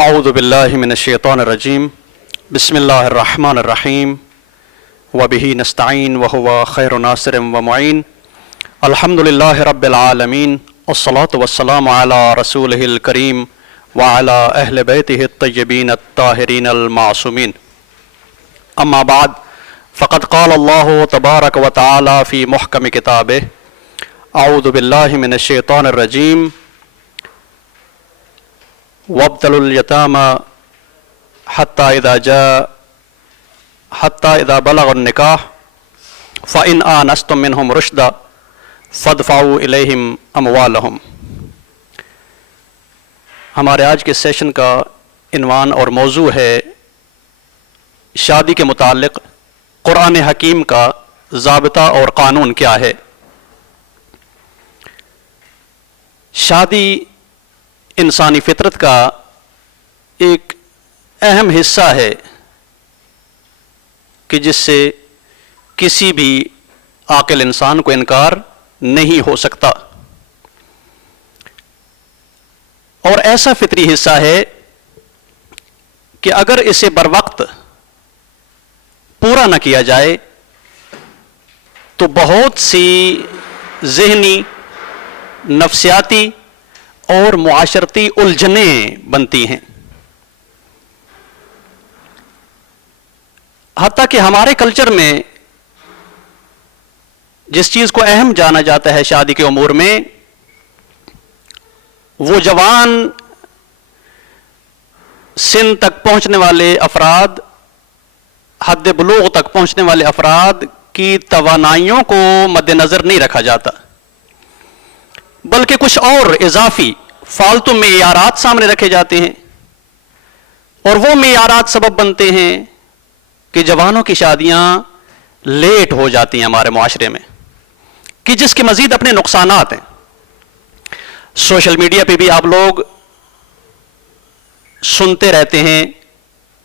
اعوذ باللہ من الشیطان الرجیم بسم اللہ الرحمن الرحیم وبہ نستعین وہو خیر ناصر ومعین الحمد للہ رب العالمین والصلاة والسلام علی رسولہ الکریم وعلی اہل بیتہ الطیبین الطاہرین المعصومین اما بعد فقد قال اللہ تبارک وتعالی فی محکم کتابہ اعوذ باللہ من الشیطان الرجیم وابتلوا اليتامى حتى إذا بلغوا النكاح فإن آنستم منهم رشدا فادفعوا إليهم أموالهم۔ ہمارے آج کے سیشن کا عنوان اور موضوع ہے شادی کے متعلق قرآن حکیم کا ضابطہ اور قانون کیا ہے۔ شادی انسانی فطرت کا ایک اہم حصہ ہے کہ جس سے کسی بھی عاقل انسان کو انکار نہیں ہو سکتا، اور ایسا فطری حصہ ہے کہ اگر اسے بروقت پورا نہ کیا جائے تو بہت سی ذہنی، نفسیاتی اور معاشرتی الجھنیں بنتی ہیں۔ حتیٰ کہ ہمارے کلچر میں جس چیز کو اہم جانا جاتا ہے شادی کے امور میں، وہ جوان سن تک پہنچنے والے افراد، حد بلوغ تک پہنچنے والے افراد کی توانائیوں کو مد نظر نہیں رکھا جاتا، بلکہ کچھ اور اضافی فالتو معیارات سامنے رکھے جاتے ہیں، اور وہ معیارات سبب بنتے ہیں کہ جوانوں کی شادیاں لیٹ ہو جاتی ہیں ہمارے معاشرے میں، کہ جس کے مزید اپنے نقصانات ہیں۔ سوشل میڈیا پہ بھی آپ لوگ سنتے رہتے ہیں،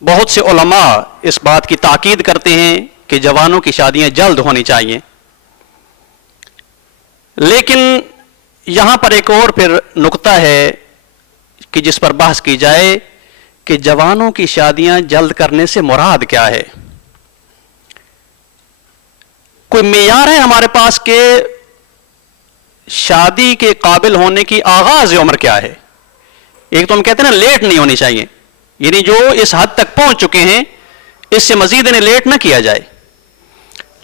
بہت سے علماء اس بات کی تاکید کرتے ہیں کہ جوانوں کی شادیاں جلد ہونی چاہیے، لیکن یہاں پر ایک اور پھر نقطہ ہے کہ جس پر بحث کی جائے کہ جوانوں کی شادیاں جلد کرنے سے مراد کیا ہے۔ کوئی معیار ہے ہمارے پاس کہ شادی کے قابل ہونے کی آغاز عمر کیا ہے؟ ایک تو ہم کہتے ہیں نا لیٹ نہیں ہونی چاہیے، یعنی جو اس حد تک پہنچ چکے ہیں اس سے مزید انہیں لیٹ نہ کیا جائے،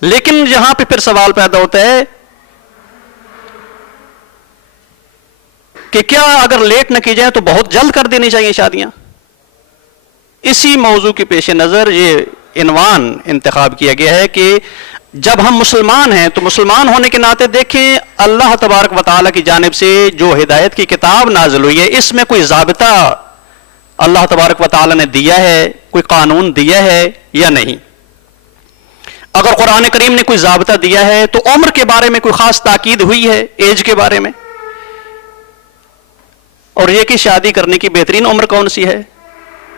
لیکن یہاں پہ پھر سوال پیدا ہوتا ہے کہ کیا اگر لیٹ نہ کی جائے تو بہت جلد کر دینی چاہیے شادیاں؟ اسی موضوع کے پیش نظر یہ عنوان انتخاب کیا گیا ہے کہ جب ہم مسلمان ہیں تو مسلمان ہونے کے ناطے دیکھیں اللہ تبارک و تعالیٰ کی جانب سے جو ہدایت کی کتاب نازل ہوئی ہے اس میں کوئی ضابطہ اللہ تبارک و تعالیٰ نے دیا ہے، کوئی قانون دیا ہے یا نہیں۔ اگر قرآن کریم نے کوئی ضابطہ دیا ہے تو عمر کے بارے میں کوئی خاص تاکید ہوئی ہے، ایج کے بارے میں، اور یہ کہ شادی کرنے کی بہترین عمر کون سی ہے۔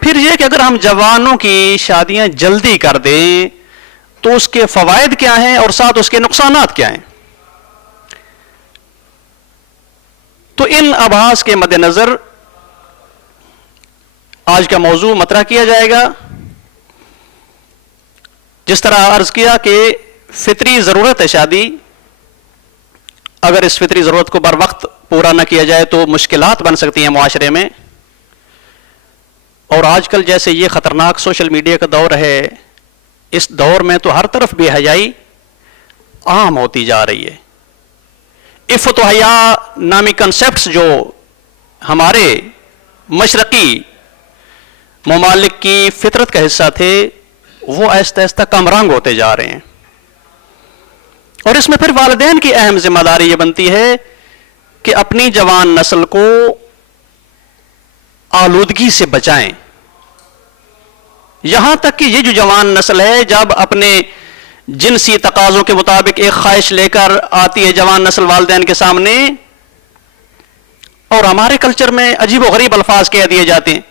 پھر یہ کہ اگر ہم جوانوں کی شادیاں جلدی کر دیں تو اس کے فوائد کیا ہیں اور ساتھ اس کے نقصانات کیا ہیں۔ تو ان ابحاث کے مد نظر آج کا موضوع مطرح کیا جائے گا۔ جس طرح عرض کیا کہ فطری ضرورت ہے شادی، اگر اس فطری ضرورت کو بر وقت پورا نہ کیا جائے تو مشکلات بن سکتی ہیں معاشرے میں، اور آج کل جیسے یہ خطرناک سوشل میڈیا کا دور ہے، اس دور میں تو ہر طرف بے حیائی عام ہوتی جا رہی ہے۔ عفت و حیا نامی کنسپٹس جو ہمارے مشرقی ممالک کی فطرت کا حصہ تھے وہ آہستہ آہستہ کم رنگ ہوتے جا رہے ہیں، اور اس میں پھر والدین کی اہم ذمہ داری یہ بنتی ہے کہ اپنی جوان نسل کو آلودگی سے بچائیں، یہاں تک کہ یہ جو جوان نسل ہے جب اپنے جنسی تقاضوں کے مطابق ایک خواہش لے کر آتی ہے جوان نسل والدین کے سامنے، اور ہمارے کلچر میں عجیب و غریب الفاظ کہہ دیے جاتے ہیں،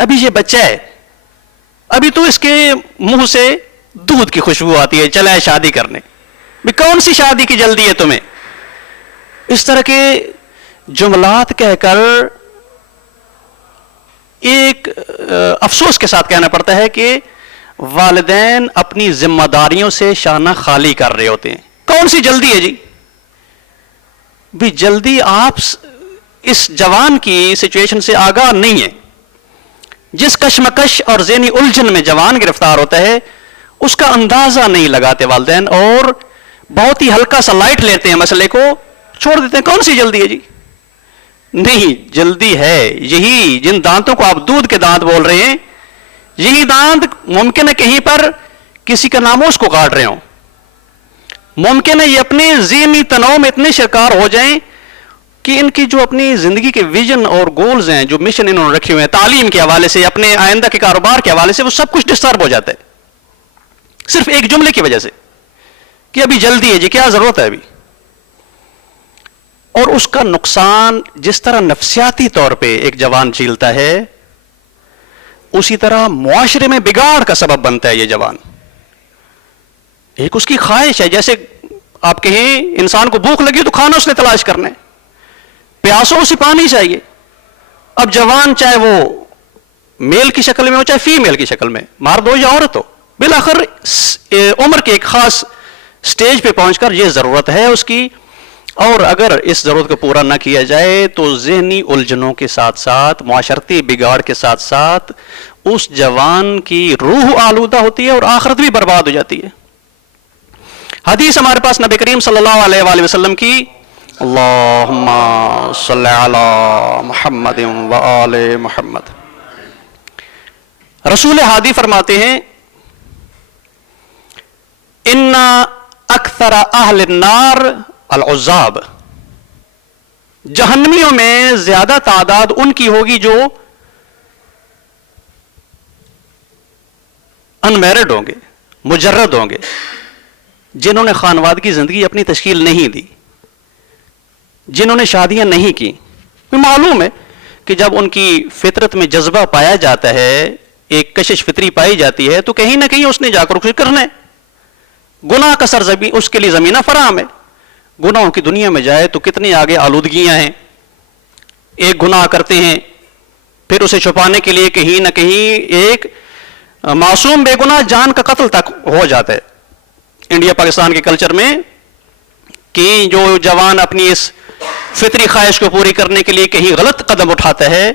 ابھی یہ بچہ ہے، ابھی تو اس کے منہ سے دودھ کی خوشبو آتی ہے، چلے شادی کرنے، بھی کون سی شادی کی جلدی ہے تمہیں؟ اس طرح کے جملات کہہ کر ایک افسوس کے ساتھ کہنا پڑتا ہے کہ والدین اپنی ذمہ داریوں سے شانہ خالی کر رہے ہوتے ہیں. کون سی جلدی ہے جی؟ بھی جلدی آپ اس جوان کی سچویشن سے آگاہ نہیں ہے. جس کشمکش اور ذہنی الجھن میں جوان گرفتار ہوتا ہے اس کا اندازہ نہیں لگاتے والدین, اور بہت ہی ہلکا سا لائٹ لیتے ہیں مسئلے کو, چھوڑ دیتے ہیں. کون سی جلدی ہے جی؟ نہیں, جلدی ہے یہی جن دانتوں کو آپ دودھ کے دانت بول رہے ہیں, یہی دانت ممکن ہے کہیں پر کسی کا ناموس کو کاٹ رہے ہوں. ممکن ہے یہ اپنے ذہنی تناؤ میں اتنے شکار ہو جائیں کہ ان کی جو اپنی زندگی کے ویژن اور گولز ہیں, جو مشن انہوں نے رکھے ہوئے ہیں تعلیم کے حوالے سے, اپنے آئندہ کے کاروبار کے حوالے سے, وہ سب کچھ ڈسٹرب ہو جاتا ہے صرف ایک جملے کی وجہ سے کہ ابھی جلدی ہے جی, کیا ضرورت ہے ابھی. اور اس کا نقصان جس طرح نفسیاتی طور پہ ایک جوان جھیلتا ہے, اسی طرح معاشرے میں بگاڑ کا سبب بنتا ہے یہ جوان. ایک اس کی خواہش ہے, جیسے آپ کہیں انسان کو بھوک لگی تو کھانا اس نے تلاش کرنا ہے, پیاسوں اسے پانی چاہیے. اب جوان چاہے وہ میل کی شکل میں ہو چاہے فیمیل کی شکل میں, مرد ہو یا عورت ہو, بالآخر عمر کے ایک خاص سٹیج پہ پہنچ کر یہ ضرورت ہے اس کی, اور اگر اس ضرورت کو پورا نہ کیا جائے تو ذہنی الجھنوں کے ساتھ ساتھ, معاشرتی بگاڑ کے ساتھ ساتھ اس جوان کی روح آلودہ ہوتی ہے اور آخرت بھی برباد ہو جاتی ہے. حدیث ہمارے پاس نبی کریم صلی اللہ علیہ وآلہ وسلم کی, اللہم صلی علی محمد و آل محمد. رسول ہادی فرماتے ہیں, ان اکثر اہل النار العزاب, جہنمیوں میں زیادہ تعداد ان کی ہوگی جو انمیرڈ ہوں گے, مجرد ہوں گے, جنہوں نے خانوادگی زندگی اپنی تشکیل نہیں دی, جنہوں نے شادیاں نہیں کی. معلوم ہے کہ جب ان کی فطرت میں جذبہ پایا جاتا ہے, ایک کشش فطری پائی جاتی ہے, تو کہیں نہ کہیں اس نے جا کر کچھ کرنا ہے. گناہ کا سرزمین اس کے لیے زمینہ فراہم ہے. گناہوں کی دنیا میں جائے تو کتنی آگے آلودگیاں ہیں. ایک گناہ کرتے ہیں, پھر اسے چھپانے کے لیے کہیں نہ کہیں ایک معصوم بے گناہ جان کا قتل تک ہو جاتا ہے. انڈیا پاکستان کے کلچر میں کہ جو جوان اپنی اس فطری خواہش کو پوری کرنے کے لیے کہیں غلط قدم اٹھاتا ہے,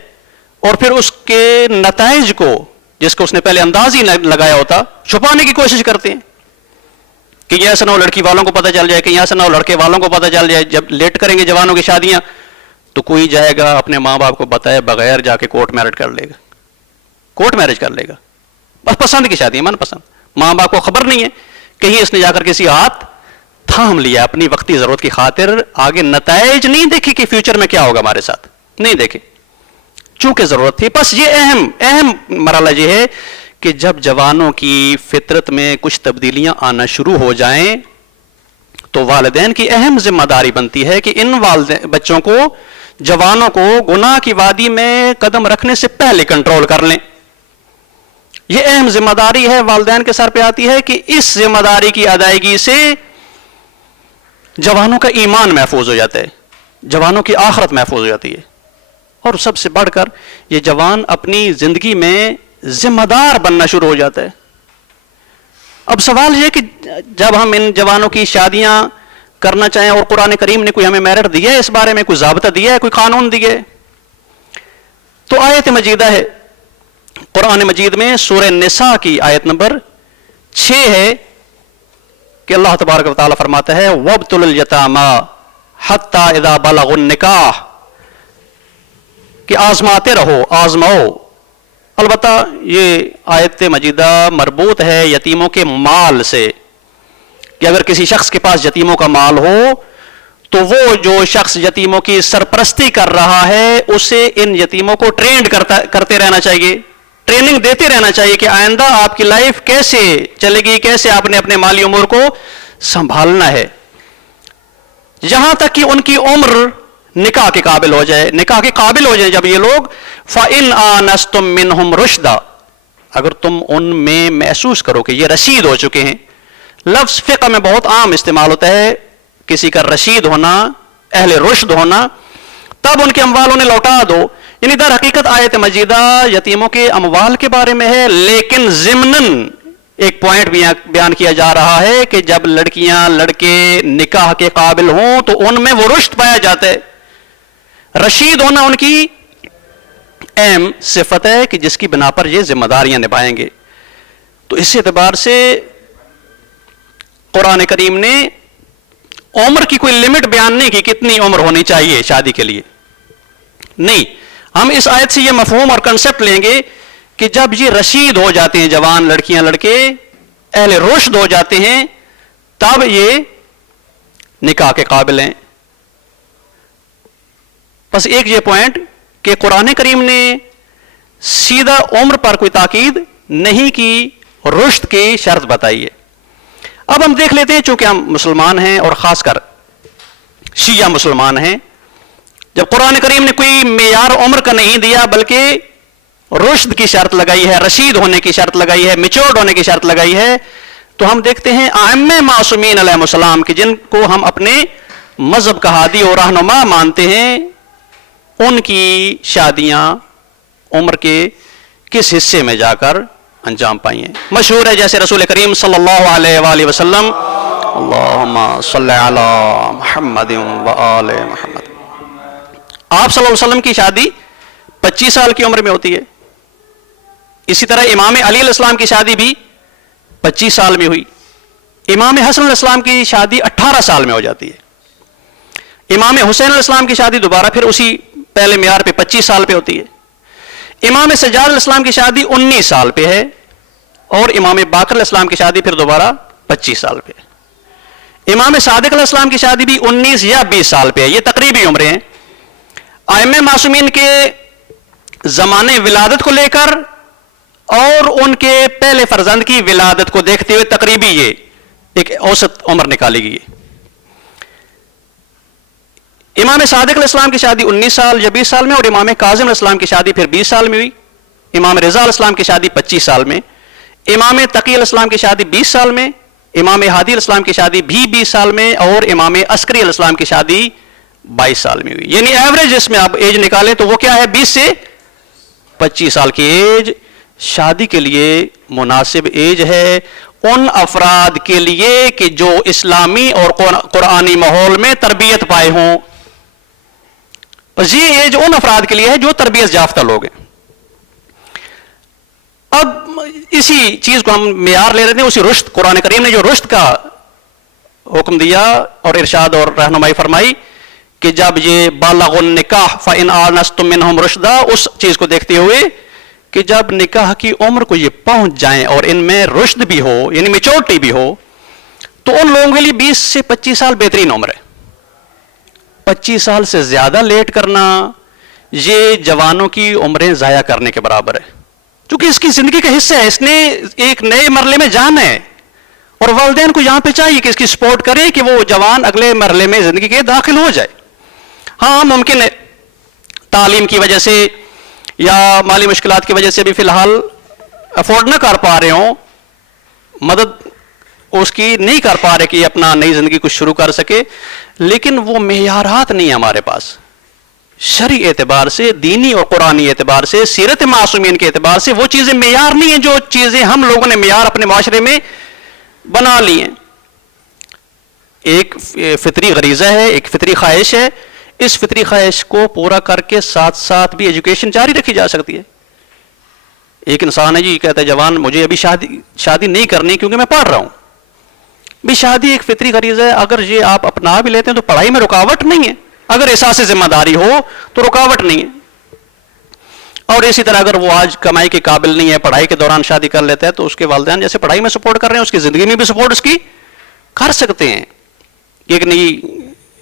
اور پھر اس کے نتائج کو, جس کو اس نے پہلے انداز ہی نہ لگایا ہوتا, چھپانے کی کوشش کرتے ہیں کہ یہ ایسا نہ ہو لڑکی والوں کو پتہ چل جائے, کہ ایسا نہ ہو لڑکے والوں کو پتہ چل جائے. جب لیٹ کریں گے جوانوں کی شادیاں تو کوئی جائے گا اپنے ماں باپ کو بتائے بغیر جا کے کورٹ میرج کر لے گا, کورٹ میرج کر لے گا. بس پسند کی شادی ہے, من پسند, ماں باپ کو خبر نہیں ہے, کہیں اس نے جا کر کسی ہاتھ تھام لیا اپنی وقتی ضرورت کی خاطر. آگے نتائج نہیں دیکھی کہ فیوچر میں کیا ہوگا ہمارے ساتھ, نہیں دیکھے, چونکہ ضرورت تھی. بس یہ اہم مرحلہ یہ ہے کہ جب جوانوں کی فطرت میں کچھ تبدیلیاں آنا شروع ہو جائیں تو والدین کی اہم ذمہ داری بنتی ہے کہ ان بچوں کو, جوانوں کو گناہ کی وادی میں قدم رکھنے سے پہلے کنٹرول کر لیں. یہ اہم ذمہ داری ہے, والدین کے سر پہ آتی ہے کہ اس ذمہ داری کی ادائیگی سے جوانوں کا ایمان محفوظ ہو جاتا ہے, جوانوں کی آخرت محفوظ ہو جاتی ہے, اور سب سے بڑھ کر یہ جوان اپنی زندگی میں ذمہ دار بننا شروع ہو جاتا ہے. اب سوال یہ کہ جب ہم ان جوانوں کی شادیاں کرنا چاہیں, اور قرآن کریم نے کوئی ہمیں میرٹ دیا ہے اس بارے میں, کوئی ضابطہ دیا ہے, کوئی قانون دیا ہے, تو آیت مجیدہ ہے قرآن مجید میں سورہ نساء کی آیت نمبر 6 ہے کہ اللہ تبارک و تعالیٰ فرماتا ہے وَابْتُلُوا الْيَتَامَىٰ حَتَّىٰ اِذَا بَلَغُوا النِّكَاحَ, کہ آزماتے رہو, آزماؤ. البتہ یہ آیت مجیدہ مربوط ہے یتیموں کے مال سے, کہ اگر کسی شخص کے پاس یتیموں کا مال ہو تو وہ جو شخص یتیموں کی سرپرستی کر رہا ہے اسے ان یتیموں کو ٹرینڈ کرتے رہنا چاہیے, ٹریننگ دیتے رہنا چاہیے کہ آئندہ آپ کی لائف کیسے چلے گی, کیسے آپ نے اپنے مالی امور کو سنبھالنا ہے, یہاں تک کہ ان کی عمر نکاح کے قابل ہو جائے. نکاح کے قابل ہو جائے جب یہ لوگ, فَإِنْ آنَسْتُم مِّنْهُمْ رُشْدًا, اگر تم ان میں محسوس کرو کہ یہ رشید ہو چکے ہیں. لفظ فقہ میں بہت عام استعمال ہوتا ہے, کسی کا رشید ہونا, اہل رشد ہونا. تب ان کے اموال انہیں لوٹا دو. یعنی در حقیقت آیت مجیدہ یتیموں کے اموال کے بارے میں ہے، لیکن ضمناً ایک پوائنٹ بیان کیا جا رہا ہے کہ جب لڑکیاں لڑکے نکاح کے قابل ہوں تو ان میں وہ رشد پایا جاتا ہے. رشید ہونا ان کی اہم صفت ہے کہ جس کی بنا پر یہ ذمہ داریاں نبھائیں گے. تو اس اعتبار سے قرآن کریم نے عمر کی کوئی لمٹ بیان نہیں کی کتنی عمر ہونی چاہیے شادی کے لیے، نہیں. ہم اس آیت سے یہ مفہوم اور کنسپٹ لیں گے کہ جب یہ رشید ہو جاتے ہیں، جوان لڑکیاں لڑکے اہل رشد ہو جاتے ہیں، تب یہ نکاح کے قابل ہیں. بس ایک یہ پوائنٹ کہ قرآن کریم نے سیدھا عمر پر کوئی تاکید نہیں کی، رشد کی شرط بتائی ہے. اب ہم دیکھ لیتے ہیں، چونکہ ہم مسلمان ہیں اور خاص کر شیعہ مسلمان ہیں، جب قرآن کریم نے کوئی معیار عمر کا نہیں دیا بلکہ رشد کی شرط لگائی ہے، رشید ہونے کی شرط لگائی ہے، میچورڈ ہونے کی شرط لگائی ہے، تو ہم دیکھتے ہیں ائمہ معصومین علیہ السلام کہ جن کو ہم اپنے مذہب کا ہادی اور رہنما مانتے ہیں، ان کی شادیاں عمر کے کس حصے میں جا کر انجام پائی ہیں. مشہور ہے جیسے رسول کریم صلی اللہ علیہ وآلہ وسلم، اللہم صلی علی محمد و آل محمد، آپ صلی اللہ علیہ وسلم کی شادی 25 سال کی عمر میں ہوتی ہے. اسی طرح امام علی علیہ السلام کی شادی بھی 25 سال میں ہوئی. امام حسن علیہ السلام کی شادی 18 سال میں ہو جاتی ہے. امام حسین علیہ السلام کی شادی دوبارہ پھر اسی پہلے معیار پہ 25 سال پہ ہوتی ہے. امام سجاد علیہ السلام کی شادی 19 سال پہ ہے، اور امام باقر علیہ السلام کی شادی پھر دوبارہ 25 سال پہ ہے. امام صادق علیہ السلام کی شادی بھی 19 یا 20 سال پہ ہے. یہ تقریبی عمریں ہیں. ائمہ معصومین کے زمانے ولادت کو لے کر اور ان کے پہلے فرزند کی ولادت کو دیکھتے ہوئے تقریبی یہ ایک اوسط عمر نکالی گئی ہے. امام صادق علیہ السلام کی شادی 19 سال یا 20 سال میں، اور امام کاظم علیہ السلام کی شادی پھر 20 سال میں ہوئی. امام رضا علیہ السلام کی شادی 25 سال میں، امام تقی علیہ السلام کی شادی 20 سال میں، امام ہادی علیہ السلام کی شادی بھی 20 سال میں، اور امام عسکری علیہ السلام کی شادی 22 سال میں ہوئی. یعنی ایوریج اس میں آپ ایج نکالیں تو وہ کیا ہے، 20 سے 25 سال کی ایج شادی کے لیے مناسب ایج ہے ان افراد کے لیے کہ جو اسلامی اور قرآنی ماحول میں تربیت پائے ہوں. یہ ایج ان افراد کے لیے ہے جو تربیت یافتہ لوگ ہیں. اب اسی چیز کو ہم معیار لے رہے ہیں، اسی رشد، قرآن کریم نے جو رشد کا حکم دیا اور ارشاد اور رہنمائی فرمائی کہ جب یہ بالغ النکاح فإن آنستم منہم رشدا، اس چیز کو دیکھتے ہوئے کہ جب نکاح کی عمر کو یہ پہنچ جائیں اور ان میں رشد بھی ہو، یعنی میچورٹی بھی ہو، تو ان لوگوں کے لیے 20 سے 25 سال بہترین عمر ہے. 25 سال سے زیادہ لیٹ کرنا یہ جوانوں کی عمریں ضائع کرنے کے برابر ہے، چونکہ اس کی زندگی کا حصہ ہے. اس نے ایک نئے مرحلے میں جانا ہے، اور والدین کو یہاں پہ چاہیے کہ اس کی سپورٹ کرے کہ وہ جوان اگلے مرحلے میں زندگی کے داخل ہو جائے. ہاں ممکن ہے تعلیم کی وجہ سے یا مالی مشکلات کی وجہ سے بھی فی الحال افورڈ نہ کر پا رہے ہوں، مدد اس کی نہیں کر پا رہے کہ اپنا نئی زندگی کو شروع کر سکے، لیکن وہ معیارات نہیں ہمارے پاس شرعی اعتبار سے، دینی اور قرآنی اعتبار سے، سیرت معصومین کے اعتبار سے وہ چیزیں معیار نہیں ہیں جو چیزیں ہم لوگوں نے معیار اپنے معاشرے میں بنا لی ہیں. ایک فطری غریزہ ہے، ایک فطری خواہش ہے، اس فطری خواہش کو پورا کر کے ساتھ ساتھ بھی ایجوکیشن جاری رکھی جا سکتی ہے. ایک انسان ہے جی کہتا ہے جوان مجھے ابھی شادی نہیں کرنی کیونکہ میں پڑھ رہا ہوں. بھی شادی ایک فطری غریزہ ہے، اگر یہ آپ اپنا بھی لیتے ہیں تو پڑھائی میں رکاوٹ نہیں ہے. اگر احساس ذمہ داری ہو تو رکاوٹ نہیں ہے. اور اسی طرح اگر وہ آج کمائی کے قابل نہیں ہے، پڑھائی کے دوران شادی کر لیتا ہے، تو اس کے والدین جیسے پڑھائی میں سپورٹ کر رہے ہیں اس کی زندگی میں بھی سپورٹ اس کی کر سکتے ہیں. ایک نئی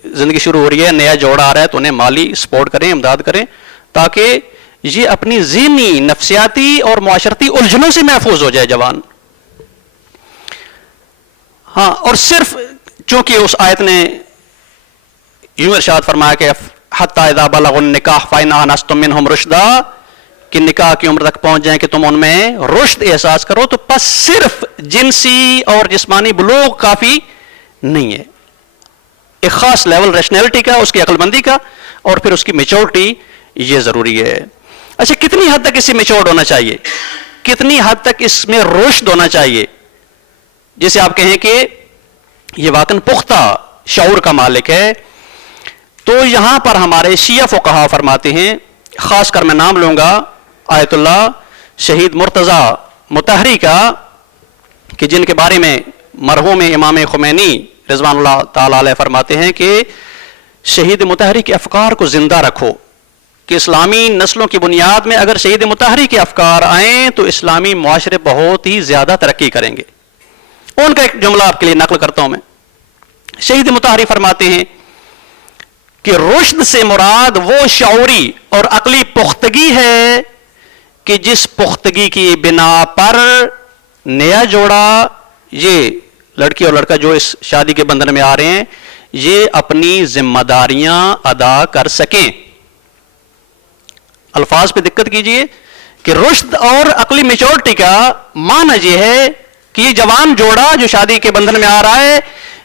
زندگی شروع ہو رہی ہے، نیا جوڑا آ رہا ہے، تو انہیں مالی سپورٹ کریں، امداد کریں، تاکہ یہ اپنی ذہنی، نفسیاتی اور معاشرتی الجھنوں سے محفوظ ہو جائے جوان. ہاں، اور صرف چونکہ اس آیت نے یوں ارشاد فرمایا کہ حتی اذا بلغ النکاح فإن آنستم منہم رشدا، کہ نکاح کی عمر تک پہنچ جائیں کہ تم ان میں رشد احساس کرو، تو بس صرف جنسی اور جسمانی بلوغ کافی نہیں ہے. ایک خاص لیول ریشنلٹی کا، اس کی عقل مندی کا، اور پھر اس کی میچورٹی یہ ضروری ہے. اچھا کتنی حد تک اسے میچورڈ ہونا چاہیے, کتنی حد تک اس میں رشد ہونا چاہیے, جیسے آپ کہیں کہ یہ واقعاً پختہ شعور کا مالک ہے. تو یہاں پر ہمارے شیعہ فقہا فرماتے ہیں, خاص کر میں نام لوں گا آیت اللہ شہید مرتضی مطہری کا, کہ جن کے بارے میں مرحوم امام خمینی رضوان اللہ تعالی علیہ فرماتے ہیں کہ شہید مطہری کے افکار کو زندہ رکھو, کہ اسلامی نسلوں کی بنیاد میں اگر شہید مطہری کے افکار آئیں تو اسلامی معاشرے بہت ہی زیادہ ترقی کریں گے. ان کا ایک جملہ آپ کے لیے نقل کرتا ہوں میں. شہید مطہری فرماتے ہیں کہ رشد سے مراد وہ شعوری اور عقلی پختگی ہے کہ جس پختگی کی بنا پر نیا جوڑا, یہ لڑکی اور لڑکا جو اس شادی کے بندھن میں آ رہے ہیں, یہ اپنی ذمہ داریاں ادا کر سکیں. الفاظ پہ دقت کیجئے کہ رشد اور عقلی میچورٹی کا معنی یہ ہے کہ یہ جوان جوڑا جو شادی کے بندھن میں آ رہا ہے,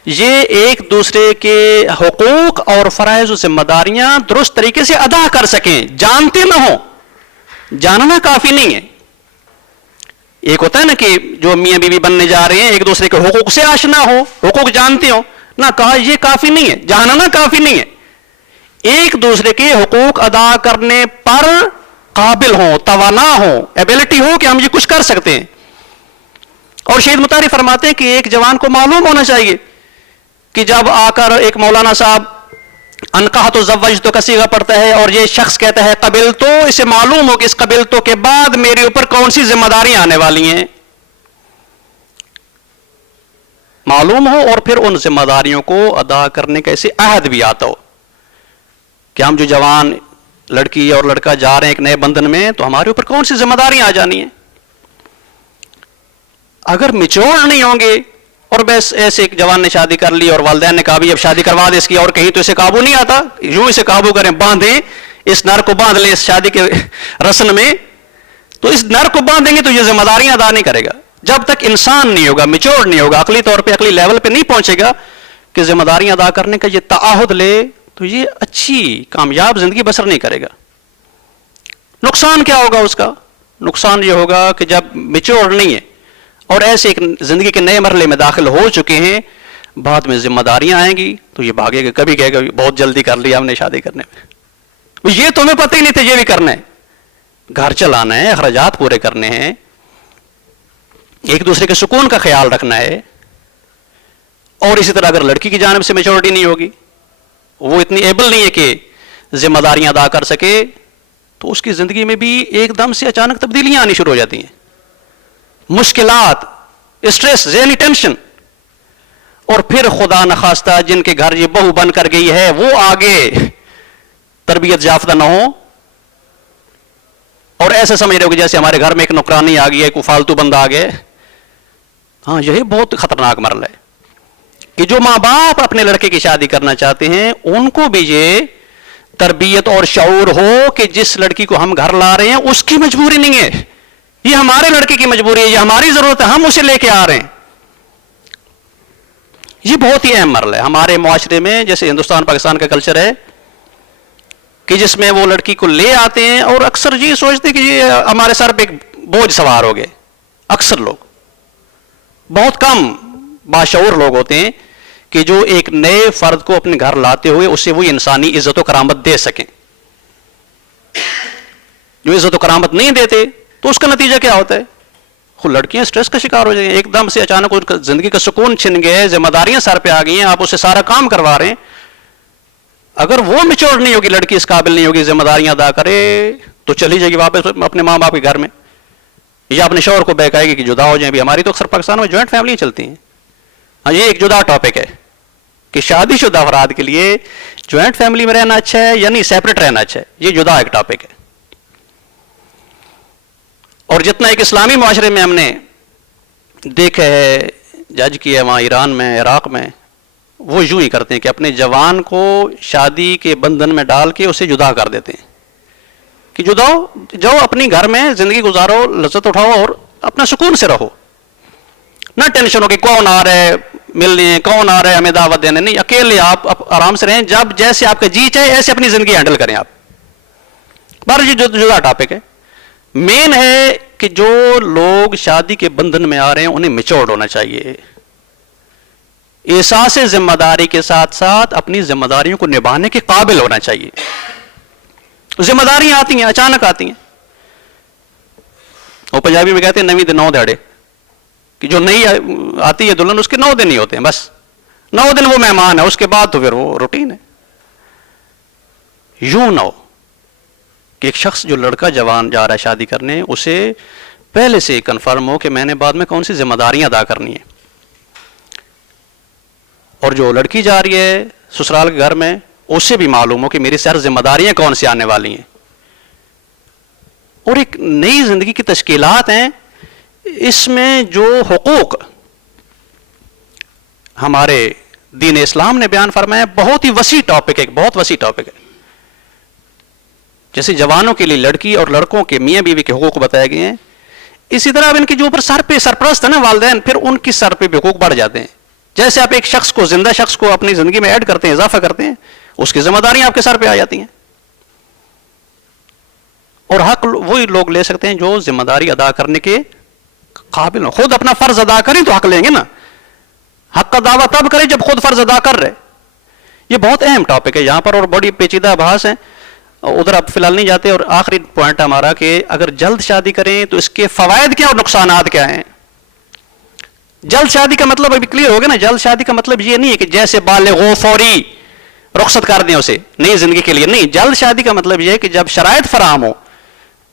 یہ ایک دوسرے کے حقوق اور فرائض و ذمہ داریاں درست طریقے سے ادا کر سکیں, جانتے نہ ہوں. جاننا کافی نہیں ہے. ایک ہوتا ہے نا کہ جو میاں بیوی بننے جا رہے ہیں ایک دوسرے کے حقوق سے آشنا ہو, حقوق جانتے ہو نہ, کہا یہ کافی نہیں ہے, جاننا کافی نہیں ہے. ایک دوسرے کے حقوق ادا کرنے پر قابل ہوں, توانا ہوں, ایبلٹی ہو کہ ہم یہ کچھ کر سکتے ہیں. اور شہید مطہری فرماتے ہیں کہ ایک جوان کو معلوم ہونا چاہیے کہ جب آ کر ایک مولانا صاحب انکحت و زوجت کا صیغہ پڑھتا ہے اور یہ شخص کہتا ہے قبل تو, اسے معلوم ہو کہ اس قبل تو کے بعد میرے اوپر کون سی ذمہ داریاں آنے والی ہیں, معلوم ہو, اور پھر ان ذمہ داریوں کو ادا کرنے کا اسے عہد بھی آتا ہو کہ ہم جو جوان لڑکی اور لڑکا جا رہے ہیں ایک نئے بندھن میں, تو ہمارے اوپر کون سی ذمہ داریاں آ جانی ہیں. اگر میچور نہیں ہوں گے اور بس ایسے ایک جوان نے شادی کر لی اور والدین نے کہا بھی اب شادی کروا دے اس کی, اور کہیں تو اسے قابو نہیں آتا, یوں اسے قابو کریں, باندھیں, اس نر کو باندھ لیں اس شادی کے رسن میں, تو اس نر کو باندھیں گے تو یہ ذمہ داریاں ادا نہیں کرے گا. جب تک انسان نہیں ہوگا, میچور نہیں ہوگا, عقلی طور پہ عقلی لیول پہ نہیں پہنچے گا کہ ذمہ داریاں ادا کرنے کا یہ تعہد لے, تو یہ اچھی کامیاب زندگی بسر نہیں کرے گا. نقصان کیا ہوگا اس کا؟ نقصان یہ ہوگا کہ جب میچور نہیں ہے اور ایسے ایک زندگی کے نئے مرحلے میں داخل ہو چکے ہیں, بعد میں ذمہ داریاں آئیں گی تو یہ بھاگے گا, کبھی کہے گا بہت جلدی کر لیا ہم نے شادی کرنے میں, یہ تمہیں پتہ ہی نہیں تھا یہ بھی کرنا ہے, گھر چلانا ہے, اخراجات پورے کرنے ہیں, ایک دوسرے کے سکون کا خیال رکھنا ہے. اور اسی طرح اگر لڑکی کی جانب سے میچورٹی نہیں ہوگی, وہ اتنی ایبل نہیں ہے کہ ذمہ داریاں ادا کر سکے, تو اس کی زندگی میں بھی ایک دم سے اچانک تبدیلیاں آنی شروع ہو جاتی ہیں, مشکلات, اسٹریس, ذہنی ٹینشن. اور پھر خدا نخواستہ جن کے گھر یہ بہو بن کر گئی ہے وہ آگے تربیت یافتہ نہ ہو اور ایسے سمجھ رہے ہو کہ جیسے ہمارے گھر میں ایک نوکرانی آ گئی ہے, کوئی فالتو بندہ آ گیا. ہاں یہی بہت خطرناک مرحلہ ہے کہ جو ماں باپ اپنے لڑکے کی شادی کرنا چاہتے ہیں ان کو بھی یہ تربیت اور شعور ہو کہ جس لڑکی کو ہم گھر لا رہے ہیں اس کی مجبوری نہیں ہے, یہ ہمارے لڑکے کی مجبوری ہے, یہ ہماری ضرورت ہے, ہم اسے لے کے آ رہے ہیں. یہ بہت ہی اہم مرحلہ ہے ہمارے معاشرے میں. جیسے ہندوستان پاکستان کا کلچر ہے کہ جس میں وہ لڑکی کو لے آتے ہیں اور اکثر یہ سوچتے ہیں کہ یہ ہمارے سر پہ ایک بوجھ سوار ہو گئے. اکثر لوگ, بہت کم باشعور لوگ ہوتے ہیں کہ جو ایک نئے فرد کو اپنے گھر لاتے ہوئے اسے وہ انسانی عزت و کرامت دے سکیں. جو عزت و کرامت نہیں دیتے تو اس کا نتیجہ کیا ہوتا ہے, خود لڑکیاں سٹریس کا شکار ہو جائیں, ایک دم سے اچانک ان کا زندگی کا سکون چھن گئے, ذمہ داریاں سر پہ آ گئی ہیں, آپ اسے سارا کام کروا رہے ہیں. اگر وہ میچور نہیں ہوگی, لڑکی اس قابل نہیں ہوگی ذمہ داریاں ادا کرے, تو چلی جائے گی واپس اپنے ماں باپ کے گھر میں, یا اپنے شوہر کو بہکائے گی کہ جدا ہو جائیں. بھی ہماری تو اکثر پاکستان میں جوائنٹ فیملیاں چلتی ہیں. ہاں یہ ایک جدا ٹاپک ہے کہ شادی شدہ افراد کے لیے جوائنٹ فیملی میں رہنا اچھا ہے یا نہیں سیپریٹ رہنا اچھا ہے, یہ جدا ایک ٹاپک ہے. اور جتنا ایک اسلامی معاشرے میں ہم نے دیکھا ہے, جج کیا وہاں ایران میں, عراق میں, وہ یوں ہی کرتے ہیں کہ اپنے جوان کو شادی کے بندھن میں ڈال کے اسے جدا کر دیتے ہیں کہ جدا ہو جاؤ, اپنی گھر میں زندگی گزارو, لذت اٹھاؤ اور اپنا سکون سے رہو, نہ ٹینشن ہو کہ کون آ رہا ہے, ملنے ہیں، کون آ رہا ہے ہمیں دعوت دینے، نہیں، اکیلے آپ آرام سے رہیں، جب جیسے آپ کا جی چاہے ایسے اپنی زندگی ہینڈل کریں آپ. پر یہ جدا ٹاپک ہے. مین ہے کہ جو لوگ شادی کے بندھن میں آ رہے ہیں انہیں میچورڈ ہونا چاہیے، احساس ذمہ داری کے ساتھ ساتھ اپنی ذمہ داریوں کو نبھانے کے قابل ہونا چاہیے. ذمہ داریاں آتی ہیں، اچانک آتی ہیں. وہ پنجابی میں کہتے ہیں نویں دن 9 دہاڑے، کہ جو نئی آتی ہے دلہن اس کے 9 دن ہی ہوتے ہیں، بس 9 دن وہ مہمان ہے، اس کے بعد تو پھر وہ روٹین ہے. یوں نہ ہو کہ ایک شخص جو لڑکا جوان جا رہا ہے شادی کرنے، اسے پہلے سے کنفرم ہو کہ میں نے بعد میں کون سی ذمہ داریاں ادا کرنی ہیں، اور جو لڑکی جا رہی ہے سسرال کے گھر میں اسے بھی معلوم ہو کہ میری سر ذمہ داریاں کون سی آنے والی ہیں. اور ایک نئی زندگی کی تشکیلات ہیں، اس میں جو حقوق ہمارے دین اسلام نے بیان فرمایا، بہت ہی وسیع ٹاپک ہے، بہت وسیع ٹاپک ہے. جیسے جوانوں کے لیے لڑکی اور لڑکوں کے میاں بیوی کے حقوق بتائے گئے ہیں، اسی طرح اب ان کے جو اوپر سر پہ سرپرست ہے نا والدین، پھر ان کی سر پہ بھی حقوق بڑھ جاتے ہیں. جیسے آپ ایک شخص کو، زندہ شخص کو اپنی زندگی میں ایڈ کرتے ہیں، اضافہ کرتے ہیں، اس کی ذمہ داریاں آپ کے سر پہ آ جاتی ہیں. اور حق وہی لوگ لے سکتے ہیں جو ذمہ داری ادا کرنے کے قابل ہوں. خود اپنا فرض ادا کریں تو حق لیں گے نا. حق کا دعویٰ تب کریں جب خود فرض ادا کر رہے. یہ بہت اہم ٹاپک ہے یہاں پر، اور بڑی پیچیدہ بحث ہے، ادھر اب فی الحال نہیں جاتے. اور آخری پوائنٹ ہمارا کہ اگر جلد شادی کریں تو اس کے فوائد کیا اور نقصانات کیا ہیں. جلد شادی کا مطلب ابھی کلیئر ہو گیا نا. جلد شادی کا مطلب یہ نہیں ہے کہ جیسے بالغ ہو فوری رخصت کر دیں اسے نئی زندگی کے لیے، نہیں. جلد شادی کا مطلب یہ ہے کہ جب شرائط فراہم ہو،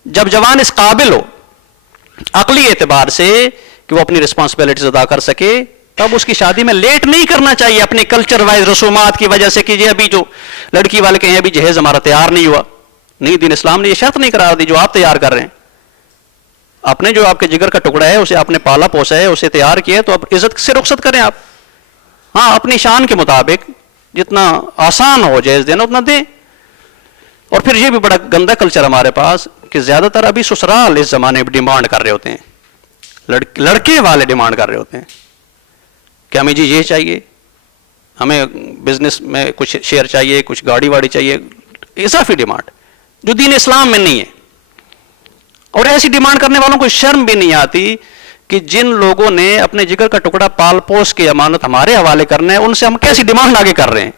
جب جوان اس قابل ہو عقلی اعتبار سے کہ وہ اپنی رسپانسبلٹیز ادا کر سکے، تب اس کی شادی میں لیٹ نہیں کرنا چاہیے اپنے کلچر وائز رسومات کی وجہ سے کہ یہ ابھی جو لڑکی والے کہیں ابھی جہیز ہمارا تیار نہیں ہوا. نہیں، دین اسلام نے یہ شرط نہیں قرار دی جو آپ تیار کر رہے ہیں. آپ نے جو آپ کے جگر کا ٹکڑا ہے اسے آپ نے پالا پوسا ہے، اسے تیار کیا ہے، تو اب عزت سے رخصت کریں آپ. ہاں، اپنی شان کے مطابق جتنا آسان ہو جہیز دینا اتنا دیں. اور پھر یہ بھی بڑا گندا کلچر ہمارے پاس کہ زیادہ تر ابھی سسرال اس زمانے میں ڈیمانڈ کر رہے ہوتے ہیں، لڑکے والے ڈیمانڈ کر رہے ہوتے ہیں کہ ہمیں جی یہ چاہیے، ہمیں بزنس میں کچھ شیئر چاہیے، کچھ گاڑی واڑی چاہیے، اضافی ڈیمانڈ جو دین اسلام میں نہیں ہے. اور ایسی ڈیمانڈ کرنے والوں کو شرم بھی نہیں آتی کہ جن لوگوں نے اپنے جگر کا ٹکڑا پال پوس کے امانت ہمارے حوالے کرنا ہے، ان سے ہم کیسی ڈیمانڈ آگے کر رہے ہیں.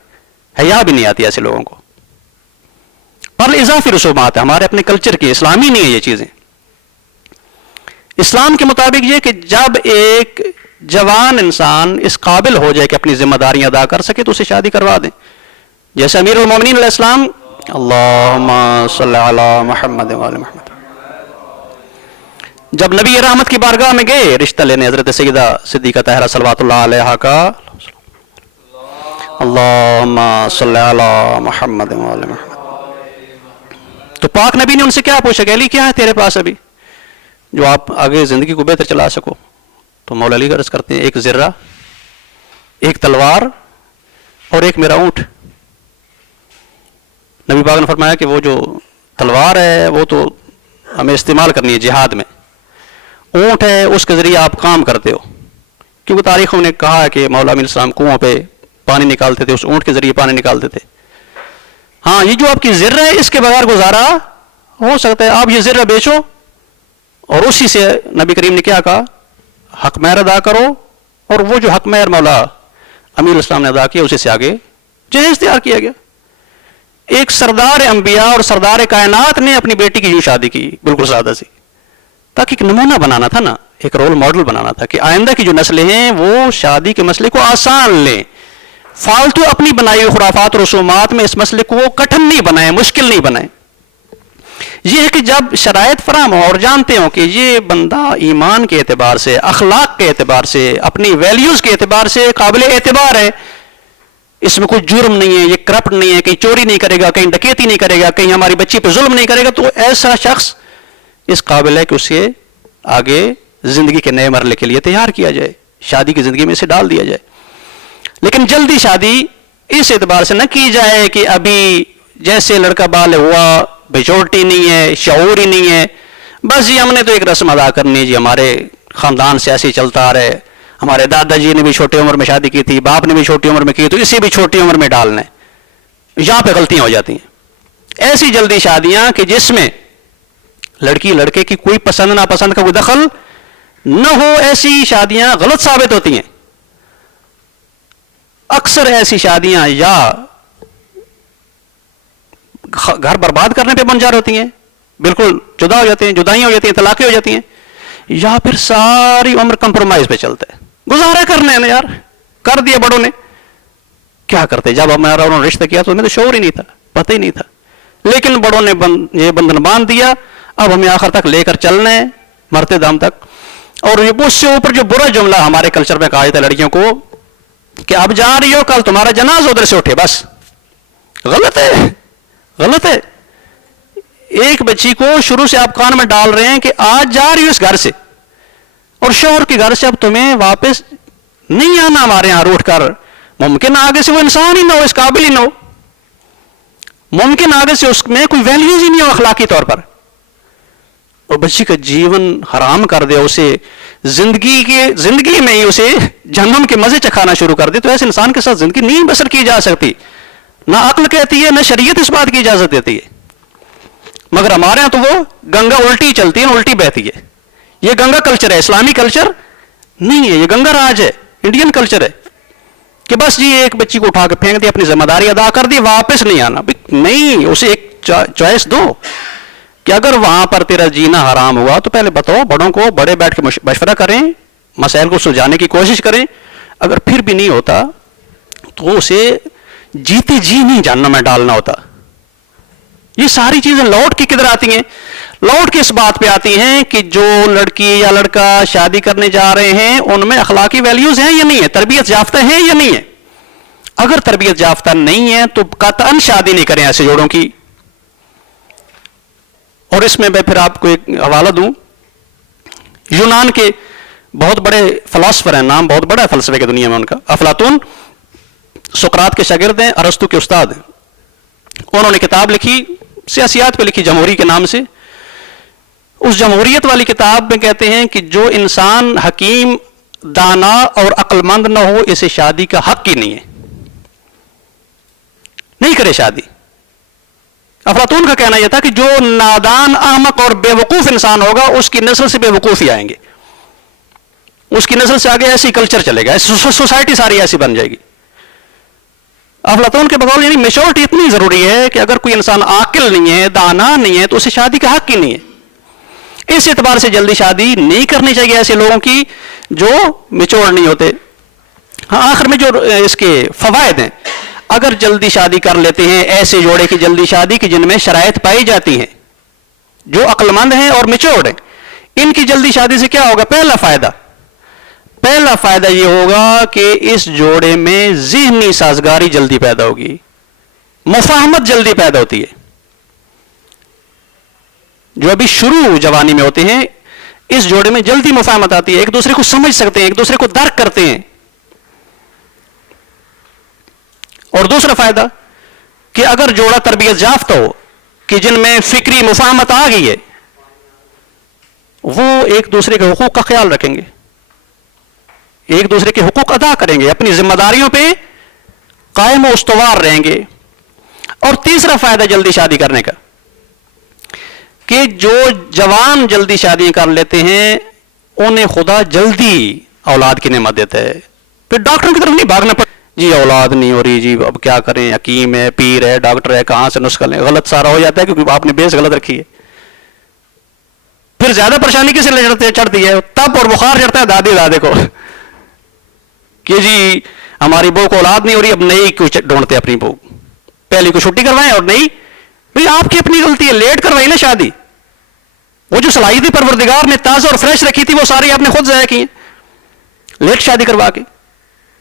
حیا بھی نہیں آتی ایسے لوگوں کو. پر اضافی رسومات ہے ہمارے اپنے کلچر کی، اسلامی نہیں ہے یہ چیزیں. اسلام کے مطابق یہ کہ جب ایک جوان انسان اس قابل ہو جائے کہ اپنی ذمہ داریاں ادا کر سکے تو اسے شادی کروا دیں. جیسے امیر المومنین علیہ السلام، اللہم صلی علی محمد و آل محمد، جب نبی رحمت کی بارگاہ میں گئے رشتہ لینے حضرت سیدہ صدیقہ طاہرہ صلوات اللہ علیہا کا، اللہم صلی علی محمد و آل محمد، تو پاک نبی نے ان سے کیا پوچھا کہ علی کیا ہے تیرے پاس ابھی جو آپ آگے زندگی کو بہتر چلا سکو؟ تو مولا علی عرض کرتے ہیں ایک زرہ، ایک تلوار اور ایک میرا اونٹ. نبی پاک نے فرمایا کہ وہ جو تلوار ہے وہ تو ہمیں استعمال کرنی ہے جہاد میں، اونٹ ہے اس کے ذریعے آپ کام کرتے ہو. کیونکہ تاریخوں نے کہا ہے کہ مولا علیہ السلام کنووں پہ پانی نکالتے تھے، اس اونٹ کے ذریعے پانی نکالتے تھے. ہاں، یہ جو آپ کی زرہ ہے اس کے بغیر گزارا ہو سکتا ہے، آپ یہ زرہ بیچو اور اسی سے نبی کریم نے کیا کہا، حق مہر ادا کرو، اور وہ جو حق مہر مولا امیر الاسلام نے ادا کیا اسی سے آگے جہیز تیار کیا گیا. ایک سردار انبیاء اور سردار کائنات نے اپنی بیٹی کی یوں شادی کی، بالکل سادہ سی، تاکہ ایک نمونہ بنانا تھا نا، ایک رول ماڈل بنانا تھا کہ آئندہ کی جو نسلیں ہیں وہ شادی کے مسئلے کو آسان لیں، فالتو اپنی بنائی ہوئی خرافات اور رسومات میں اس مسئلے کو وہ کٹھن نہیں بنائیں، مشکل نہیں بنائیں. یہ ہے کہ جب شرائط فراہم ہو اور جانتے ہوں کہ یہ بندہ ایمان کے اعتبار سے، اخلاق کے اعتبار سے، اپنی ویلیوز کے اعتبار سے قابل اعتبار ہے، اس میں کوئی جرم نہیں ہے، یہ کرپٹ نہیں ہے، کہیں چوری نہیں کرے گا، کہیں ڈکیتی نہیں کرے گا، کہیں ہماری بچی پہ ظلم نہیں کرے گا، تو ایسا شخص اس قابل ہے کہ اسے آگے زندگی کے نئے مرحلے کے لیے تیار کیا جائے، شادی کی زندگی میں اسے ڈال دیا جائے. لیکن جلدی شادی اس اعتبار سے نہ کی جائے کہ ابھی جیسے لڑکا بالغ ہوا، میچورٹی نہیں ہے، شعور ہی نہیں ہے، بس جی ہم نے تو ایک رسم ادا کرنی ہے، جی ہمارے خاندان سے ایسے ہی چلتا آ رہا ہے، ہمارے دادا جی نے بھی چھوٹی عمر میں شادی کی تھی, باپ نے بھی چھوٹی عمر میں کی, تو اسے بھی چھوٹی عمر میں ڈالنا ہے. یہاں پہ غلطیاں ہو جاتی ہیں. ایسی جلدی شادیاں کہ جس میں لڑکی لڑکے کی کوئی پسند ناپسند کا کوئی دخل نہ ہو, ایسی شادیاں غلط ثابت ہوتی ہیں. اکثر ایسی شادیاں یا گھر برباد کرنے پہ بنجار ہوتی ہیں, بالکل جدا ہو جاتے ہیں, جدائیاں ہو جاتی ہیں, طلاقیں ہو جاتی ہیں, یا پھر ساری عمر کمپرومائز پہ چلتا ہے. گزارا کرنے ہیں نا یار, کر دیا بڑوں نے, کیا کرتے. جب ہمارا انہوں نے رشتہ کیا تو ہمیں تو شعور ہی نہیں تھا, پتہ ہی نہیں تھا, لیکن بڑوں نے یہ بندھن باندھ دیا. اب ہمیں آخر تک لے کر چلنا ہے, مرتے دم تک. اور اس سے اوپر جو برا جملہ ہمارے کلچر میں کہا جاتا ہے لڑکیوں کو کہ اب جا رہی ہو, کل تمہارا جنازہ ادھر سے اٹھے, بس. غلط ہے, غلط ہے. ایک بچی کو شروع سے آپ کان میں ڈال رہے ہیں کہ آج جا رہی ہو اس گھر سے, اور شوہر کے گھر سے اب تمہیں واپس نہیں آنا ہمارے یہاں روٹ کر. ممکن آگے سے وہ انسان ہی نہ ہو, اس قابل ہی نہ ہو, ممکن آگے سے اس میں کوئی ویلیوز ہی نہیں ہو اخلاقی طور پر, اور بچی کا جیون حرام کر دے, اسے زندگی میں ہی اسے جہنم کے مزے چکھانا شروع کر دے. تو ایسے انسان کے ساتھ زندگی نہیں بسر کی جا سکتی. نہ عقل کہتی ہے, نہ شریعت اس بات کی اجازت دیتی ہے. مگر ہمارے ہاں تو وہ گنگا الٹی چلتی ہے, الٹی بہتی ہے. یہ گنگا کلچر ہے, اسلامی کلچر نہیں ہے, یہ گنگا راج ہے, انڈین کلچر ہے کہ بس جی ایک بچی کو اٹھا کے پھینک دی, اپنی ذمہ داری ادا کر دی, واپس نہیں آنا. نہیں, اسے ایک چوائس دو کہ اگر وہاں پر تیرا جینا حرام ہوا تو پہلے بتاؤ بڑوں کو, بڑے بیٹھ کے مشورہ کریں, مسائل کو سلجھانے کی کوشش کریں. اگر پھر بھی نہیں ہوتا تو اسے جیتے جی نہیں جہنم میں ڈالنا ہوتا. یہ ساری چیزیں لوٹ کے کدھر آتی ہیں؟ لوٹ کے اس بات پہ آتی ہیں کہ جو لڑکی یا لڑکا شادی کرنے جا رہے ہیں ان میں اخلاقی ویلیوز ہیں یا نہیں ہے, تربیت یافتہ ہیں یا نہیں ہے. اگر تربیت یافتہ نہیں ہے تو قطعاً شادی نہیں کریں ایسے جوڑوں کی. اور اس میں میں پھر آپ کو ایک حوالہ دوں, یونان کے بہت بڑے فلاسفر ہیں, نام بہت بڑا ہے فلسفے کی دنیا میں ان کا, افلاطون سقراط کے شاگرد ہیں, ارسطو کے استاد ہیں. انہوں نے کتاب لکھی, سیاسیات پہ لکھی, جمہوری کے نام سے. اس جمہوریت والی کتاب میں کہتے ہیں کہ جو انسان حکیم, دانا اور عقل مند نہ ہو اسے شادی کا حق ہی نہیں ہے, نہیں کرے شادی. افلاطون کا کہنا یہ تھا کہ جو نادان, احمق اور بے وقوف انسان ہوگا اس کی نسل سے بے وقوف ہی آئیں گے, اس کی نسل سے آگے ایسی کلچر چلے گا, سوسائٹی ساری ایسی بن جائے گی. افلاطون کے بقول یعنی میچورٹی اتنی ضروری ہے کہ اگر کوئی انسان عاقل نہیں ہے, دانا نہیں ہے, تو اسے شادی کا حق ہی نہیں ہے. اس اعتبار سے جلدی شادی نہیں کرنی چاہیے ایسے لوگوں کی جو میچور نہیں ہوتے. ہاں, آخر میں جو اس کے فوائد ہیں, اگر جلدی شادی کر لیتے ہیں ایسے جوڑے کی جلدی شادی کی جن میں شرائط پائی جاتی ہیں, جو عقل مند ہیں اور میچور ہیں, ان کی جلدی شادی سے کیا ہوگا؟ پہلا فائدہ یہ ہوگا کہ اس جوڑے میں ذہنی سازگاری جلدی پیدا ہوگی, مفاہمت جلدی پیدا ہوتی ہے. جو ابھی شروع جوانی میں ہوتے ہیں اس جوڑے میں جلدی مفاہمت آتی ہے, ایک دوسرے کو سمجھ سکتے ہیں, ایک دوسرے کو درک کرتے ہیں. اور دوسرا فائدہ کہ اگر جوڑا تربیت یافتہ ہو کہ جن میں فکری مفاہمت آ گئی ہے, وہ ایک دوسرے کے حقوق کا خیال رکھیں گے, ایک دوسرے کے حقوق ادا کریں گے, اپنی ذمہ داریوں پہ قائم و استوار رہیں گے. اور تیسرا فائدہ جلدی شادی کرنے کا کہ جو جوان جلدی شادی کر لیتے ہیں انہیں خدا جلدی اولاد کی نعمت دیتا ہے. پھر ڈاکٹروں کی طرف نہیں بھاگنا پڑتا, جی اولاد نہیں ہو رہی, جی اب کیا کریں, حکیم ہے, پیر ہے, ڈاکٹر ہے, کہاں سے نسخہ لیں, غلط سارا ہو جاتا ہے کیونکہ آپ نے بیس غلط رکھی ہے. پھر زیادہ پریشانی کس سے چڑھتی ہے؟ تب اور بخار چڑھتا ہے دادی دادے کو کہ جی ہماری بہو کو اولاد نہیں ہو رہی, اب نئی کو ڈھونڈتے اپنی بہو, پہلی کو چھٹی کروائیں اور نئی. آپ کی اپنی غلطی ہے, لیٹ کروائی نا شادی. وہ جو صلاحیتی پروردگار نے تازہ اور فریش رکھی تھی وہ ساری آپ نے خود ضائع کی ہیں لیٹ شادی کروا کے.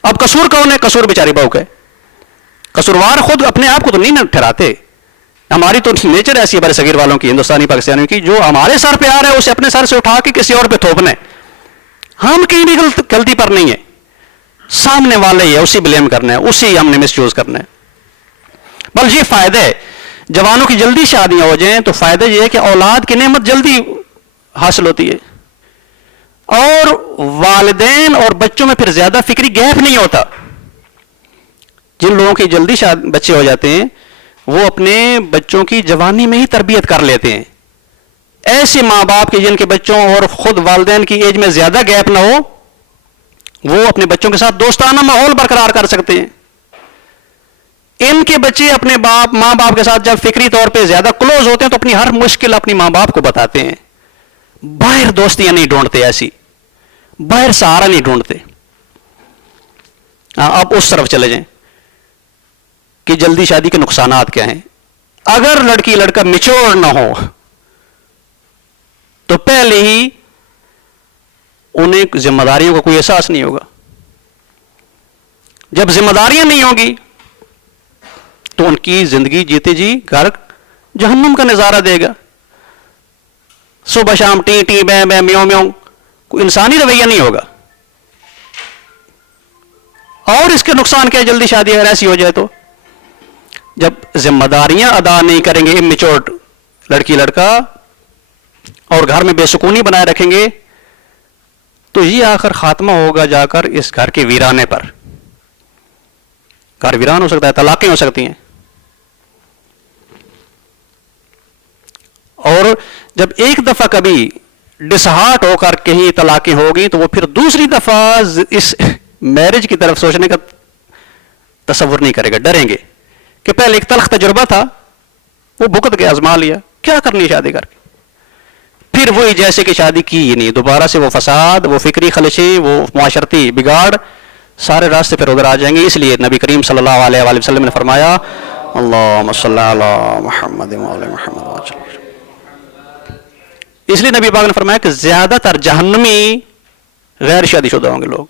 اب قصور کون ہے؟ قصور بیچاری بہو کا ہے. قصوروار خود اپنے آپ کو تو نہیں ٹھہراتے, ہماری تو نیچر ایسی ہے برے صغیر والوں کی, ہندوستانی پاکستانیوں کی, جو ہمارے سر پہ آ رہا ہے اسے اپنے سر سے اٹھا کے کسی اور پہ تھوپنا ہے. ہم کہیں بھی غلطی پر نہیں ہے, سامنے والے ہی ہے, اسی بلیم کرنا ہے, اسی ہم نے مس یوز کرنا ہے. بل یہ فائدہ ہے جوانوں کی جلدی شادیاں ہو جائیں تو فائدہ یہ ہے کہ اولاد کی نعمت جلدی حاصل ہوتی ہے. اور والدین اور بچوں میں پھر زیادہ فکری گیپ نہیں ہوتا. جن لوگوں کی جلدی بچے ہو جاتے ہیں وہ اپنے بچوں کی جوانی میں ہی تربیت کر لیتے ہیں. ایسے ماں باپ کے جن کے بچوں اور خود والدین کی ایج میں زیادہ گیپ نہ ہو وہ اپنے بچوں کے ساتھ دوستانہ ماحول برقرار کر سکتے ہیں. ان کے بچے اپنے ماں باپ کے ساتھ جب فکری طور پہ زیادہ کلوز ہوتے ہیں تو اپنی ہر مشکل اپنی ماں باپ کو بتاتے ہیں. باہر دوستیاں نہیں ڈھونڈتے, ایسی باہر سہارا نہیں ڈھونڈتے. اب اس طرف چلے جائیں کہ جلدی شادی کے نقصانات کیا ہیں. اگر لڑکی لڑکا میچور نہ ہو تو پہلے ہی انہیں ذمہ داریوں کا کوئی احساس نہیں ہوگا. جب ذمہ داریاں نہیں ہوں گی تو ان کی زندگی جیتے جی گھر جہنم کا نظارہ دے گا. صبح شام ٹی ٹی بے بے میوں میوں, کوئی انسانی رویہ نہیں ہوگا. اور اس کے نقصان کیا جلدی شادی اگر ایسی ہو جائے تو جب ذمہ داریاں ادا نہیں کریں گے امیچور لڑکی لڑکا اور گھر میں بے سکونی بنائے رکھیں گے تو یہ آخر خاتمہ ہوگا جا کر اس گھر کے ویرانے پر. گھر ویران ہو سکتا ہے, طلاقیں ہو سکتی ہیں. اور جب ایک دفعہ کبھی ڈسہارٹ ہو کر کہیں طلاقیں ہوگی تو وہ پھر دوسری دفعہ اس میرج کی طرف سوچنے کا تصور نہیں کرے گا. ڈریں گے کہ پہلے ایک تلخ تجربہ تھا وہ بھگت کے آزما لیا, کیا کرنی شادی کر کے, پھر وہی جیسے کہ شادی کی ہی نہیں, دوبارہ سے وہ فساد, وہ فکری خلشیں, وہ معاشرتی بگاڑ, سارے راستے پھر ادھر آ جائیں گے. اس لیے نبی کریم صلی اللہ علیہ وآلہ وسلم نے فرمایا اللہم صلی علی محمد وعلی محمد. اس لیے نبی پاک نے فرمایا کہ زیادہ تر جہنمی غیر شادی شدہ ہوں گے لوگ.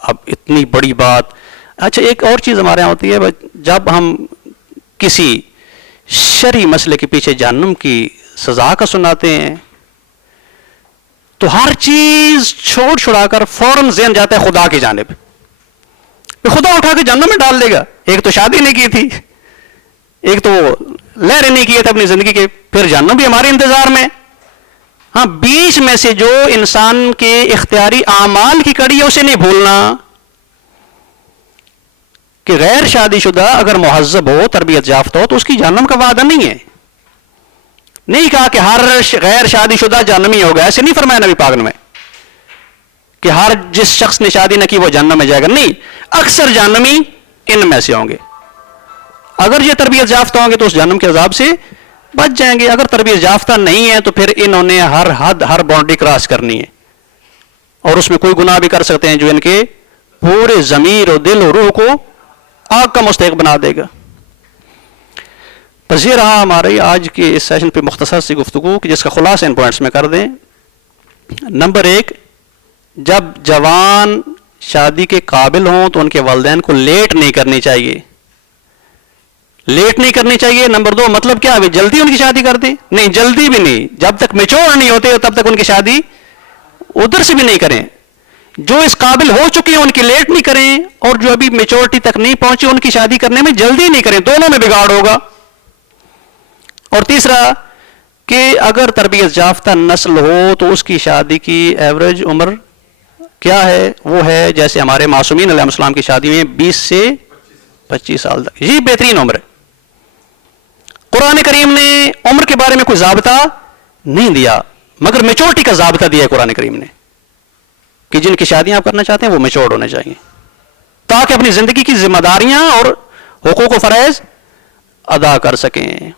اب اتنی بڑی بات. اچھا ایک اور چیز ہمارے یہاں ہوتی ہے, جب ہم کسی شرعی مسئلے کے پیچھے جہنم کی سزا کا سناتے ہیں تو ہر چیز چھوڑ چھڑا کر فوراً ذہن جاتا ہے خدا کی جانب. خدا اٹھا کے جہنم میں ڈال دے گا. ایک تو شادی نہیں کی تھی, ایک تو لہریں نہیں کیے تھے اپنی زندگی کے, پھر جہنم بھی ہمارے انتظار میں. ہاں بیچ میں سے جو انسان کے اختیاری اعمال کی کڑی ہے اسے نہیں بھولنا کہ غیر شادی شدہ اگر مہذب ہو, تربیت یافتہ ہو تو اس کی جہنم کا وعدہ نہیں ہے. نہیں کہا کہ ہر غیر شادی شدہ جہنمی ہوگا, ایسے نہیں فرمایا نبی پاک نے کہ ہر جس شخص نے شادی نہ کی وہ جہنم میں جائے گا. نہیں, اکثر جہنمی ان میں سے ہوں گے. اگر یہ تربیت یافتہ ہوں گے تو اس جہنم کے عذاب سے بچ جائیں گے. اگر تربیت یافتہ نہیں ہے تو پھر انہوں نے ہر حد ہر باؤنڈری کراس کرنی ہے اور اس میں کوئی گناہ بھی کر سکتے ہیں جو ان کے پورے ضمیر اور دل اور روح کو آگ کا مستحق بنا دے گا. بس یہ رہا ہماری آج کے اس سیشن پہ مختصر سی گفتگو کہ جس کا خلاصہ ان پوائنٹس میں کر دیں. نمبر 1, جب جوان شادی کے قابل ہوں تو ان کے والدین کو لیٹ نہیں کرنی چاہیے, لیٹ نہیں کرنی چاہیے. نمبر 2, مطلب کیا ہے جلدی ان کی شادی کر دیں؟ نہیں, جلدی بھی نہیں. جب تک میچور نہیں ہوتے تب تک ان کی شادی ادھر سے بھی نہیں کریں. جو اس قابل ہو چکے ہیں ان کی لیٹ نہیں کریں, اور جو ابھی میچورٹی تک نہیں پہنچے ان کی شادی کرنے میں جلدی نہیں کریں, دونوں میں بگاڑ ہوگا. اور تیسرا کہ اگر تربیت یافتہ نسل ہو تو اس کی شادی کی ایوریج عمر کیا ہے؟ وہ ہے جیسے ہمارے معصومین علیہ السلام کی شادی میں 20 سے 25 سال تک. یہ بہترین عمر ہے. قرآن کریم نے عمر کے بارے میں کوئی ضابطہ نہیں دیا مگر میچورٹی کا ضابطہ دیا ہے قرآن کریم نے کہ جن کی شادیاں آپ کرنا چاہتے ہیں وہ میچورڈ ہونے چاہیے تاکہ اپنی زندگی کی ذمہ داریاں اور حقوق و فرائض ادا کر سکیں.